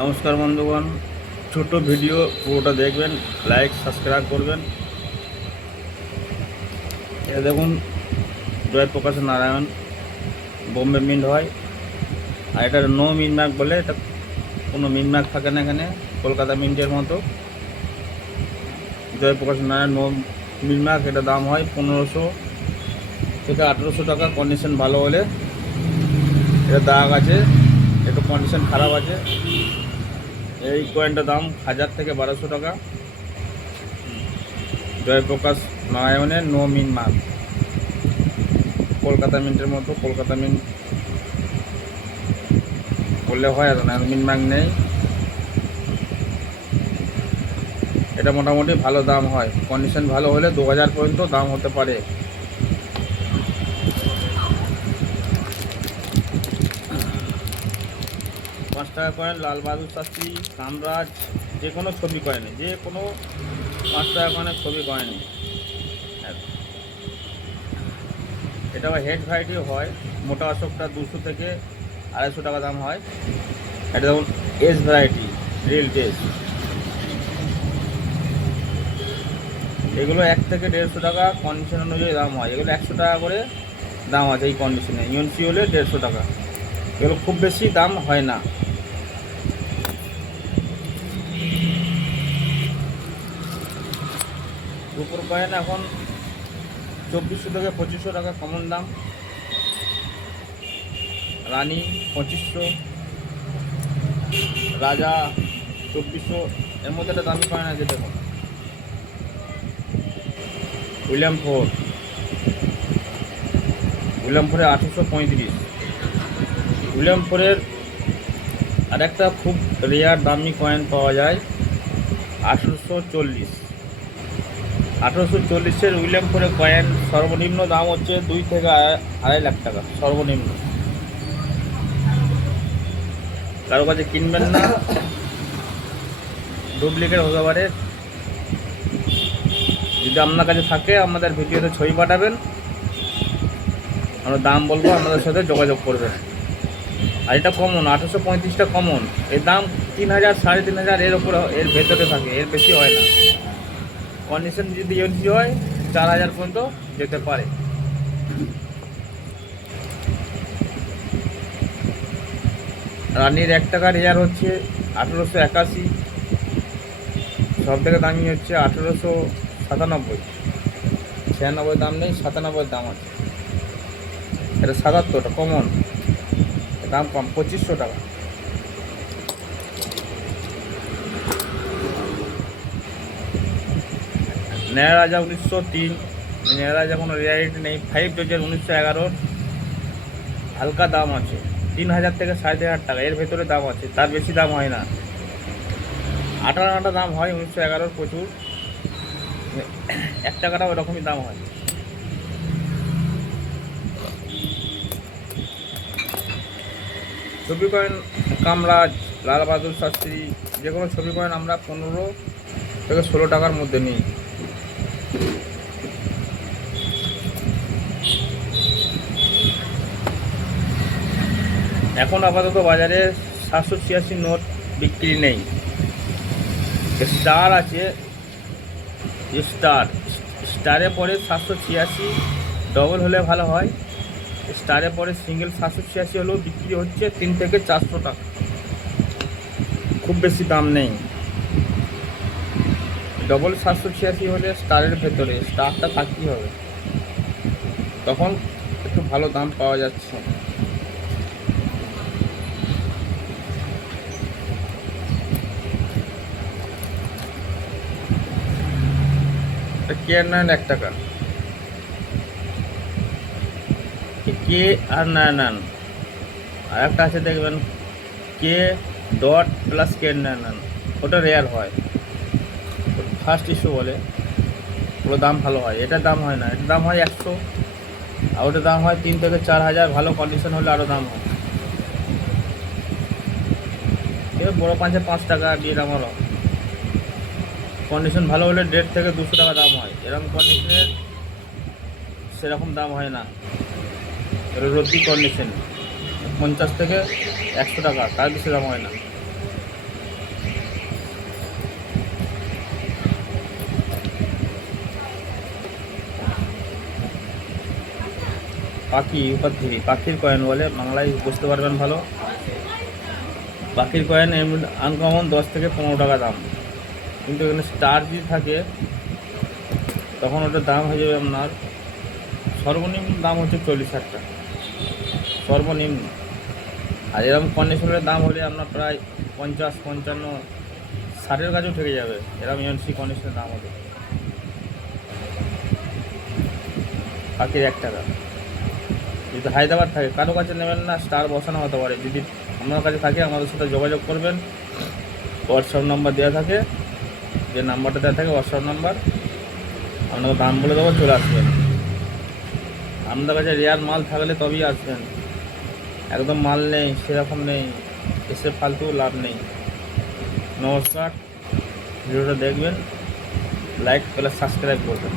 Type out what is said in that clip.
নমস্কার বন্ধুগণ, ছোট ভিডিও পুরোটা দেখবেন, লাইক সাবস্ক্রাইব করবেন। এ দেখুন, জয়প্রকাশ নারায়ণ বোম্বে মিন্ট হয়। আর এটা নো মিন মার্ক বলে, এটা কোনো মিন মার্ক থাকে না এখানে, কলকাতা মিন্টের মতো। জয়প্রকাশ নারায়ণ নো মিন মার্ক, এটা দাম হয় 1500 থেকে 1800 টাকা কন্ডিশন ভালো হলে। এটা দাগ আছে, একটু কন্ডিশন খারাপ আছে। এই কয়েনটার দাম 1000 থেকে 1200 টাকা। জয়প্রকাশ নারায়ণের নো মিন মার্ক, কলকাতা মিন্টের মতো। কলকাতা মিন্ট বললে হয় আর না, মিন মার্ক নেই। এটা মোটামুটি ভালো দাম হয়, কন্ডিশন ভালো হলে 2000 পর্যন্ত দাম হতে পারে। 5 টাকা কয়েন লাল বাহাদুর শাস্ত্রী, কামরাজ, যে কোনো ছবি কয়েনে, যে কোনো 5 টাকা কয়েনের ছবি কয়েনে। এটা হেড ভ্যারাইটিও হয়, মোটা অশোকটা 200 থেকে 250 টাকা দাম হয়। এটা যেমন এস ভ্যারাইটি, রিয়েল টেস্ট, এগুলো 1 থেকে 150 টাকা কন্ডিশন অনুযায়ী দাম হয়। এগুলো 100 টাকা করে দাম আছে এই কন্ডিশনে, ইউএনসি হলে 150 টাকা। এগুলো খুব বেশি দাম হয় না। রূপোর কয়েন এখন 2400 থেকে 2500 টাকা কমন দাম। রানী 2500, রাজা 2400, এর মধ্যে একটা দামি কয়েন আছে দেখুন, উইলিয়াম ফোর 1835। উইলিয়াম ফোরের আর একটা খুব রেয়ার দামি কয়েন পাওয়া যায় 1840। 1840-এর উইলিয়াম ফোরের কয়েন সর্বনিম্ন দাম হচ্ছে 2 থেকে 2.5 লাখ টাকা সর্বনিম্ন। কারো কাছে কিনবেন না, ডুপ্লিকেট হতে পারে। যদি আপনার কাছে থাকে আমাদের ভিডিওতে ছবি পাঠাবেন, আমরা দাম বলবো, আমাদের সাথে যোগাযোগ করবেন। আর এটা কমন, 1835টা কমন, এর দাম 3000 3500 এর ওপরে, এর ভেতরে থাকে, এর বেশি হয় না। কন্ডিশন যদি ইউএনসি হয় 4000 পর্যন্ত যেতে পারে। রানির 1 টাকার রেয়ার হচ্ছে 1881, সব থেকে দামি হচ্ছে 1897। 96 দাম নেই, 97 দাম আছে। এটা 77টা কমন, দাম কম 2500 টাকা। নয়া রাজা 1903, নয়া রাজা কোনো রেয়ারিটি নেই। 5 ডোজের 1911, হালকা দাম আছে 3000 থেকে 3500 টাকা, এর ভেতরে দাম আছে, তার বেশি দাম হয় না। 18 দাম হয় 1911 প্রচুর, 1 টাকাটা ওরকমই দাম হয়। ছবি কয়েন কামরাজ, লাল বাহাদুর শাস্ত্রী, যে কোনো ছবি কয়েন আমরা 15 থেকে 16 টাকার মধ্যে নিই। এখন আপাতত বাজারে 786 নোট বিক্রি নেই। স্টার আছে, স্টারে পরে 786, ডবল হলে ভালো হয়। স্টারে পরে সিঙ্গেল 786 হলেও বিক্রি হচ্ছে 3 থেকে 400 টাকা, খুব বেশি দাম নেই। ডবল 786 হলে স্টারের ভেতরে স্টারটা থাকতেই হবে, তখন একটু ভালো দাম পাওয়া যাচ্ছে। কে আর 1 টাকা, কে আর 9 আর একটা আছে দেখবেন, কে ডট প্লাস কে 9, ওটা রেয়ার হয়, ফার্স্ট ইস্যু বলে, ওগুলো দাম ভালো হয়। এটার দাম হয় না, এটার দাম হয় 100, আর ওটার দাম হয় 3 থেকে 4000, ভালো কন্ডিশন হলে আরও দাম হয়। এবার বড়ো 5 টাকা দিয়ে দাম হলো, কন্ডিশন ভালো হলে 150 থেকে 200 টাকা দাম হয়। এরকম কন্ডিশনের সেরকম দাম হয় না। এটা রদ্দি কন্ডিশন 50 থেকে 100 টাকা, তার বেশি দাম হয় না। পাখি উপাধি, পাখির কয়েন বলে, বাংলায় বুঝতে পারবেন ভালো। পাখির কয়েন এমনি আনকমন 10 থেকে 15 টাকা দাম, কিন্তু এখানে স্টার যদি থাকে তখন ওটার দাম হয়ে যাবে আপনার সর্বনিম্ন দাম হচ্ছে 40,000 টাকা সর্বনিম্ন। আর এরকম কন্ডিশনের দাম হলে আপনার প্রায় 50, 55, 60-এর কাছেও ঠেকে যাবে এরকম এনসি কন্ডিশনের দাম হলে। পাখির 1 টাকা। যদি হায়দ্রাবাদ থাকে, কারো কাছে নেবেন না, স্টার বসানো হতে পারে। যদি আপনার কাছে থাকে আমাদের সাথে যোগাযোগ করবেন, হোয়াটসঅ্যাপ নাম্বার দেওয়া থাকে, যে নাম্বারটা দেওয়া থাকে হোয়াটসঅ্যাপ নাম্বার, আপনাকে দাম বলে দেবো, চলে আসবেন। আমাদের কাছে রেয়ার মাল থাকলে তবেই আসবেন, একদম মাল নেই সেরকম নেই, এসে ফালতু লাভ নেই। নমস্কার, ভিডিওটা দেখবেন, লাইক প্লাস সাবস্ক্রাইব করবেন।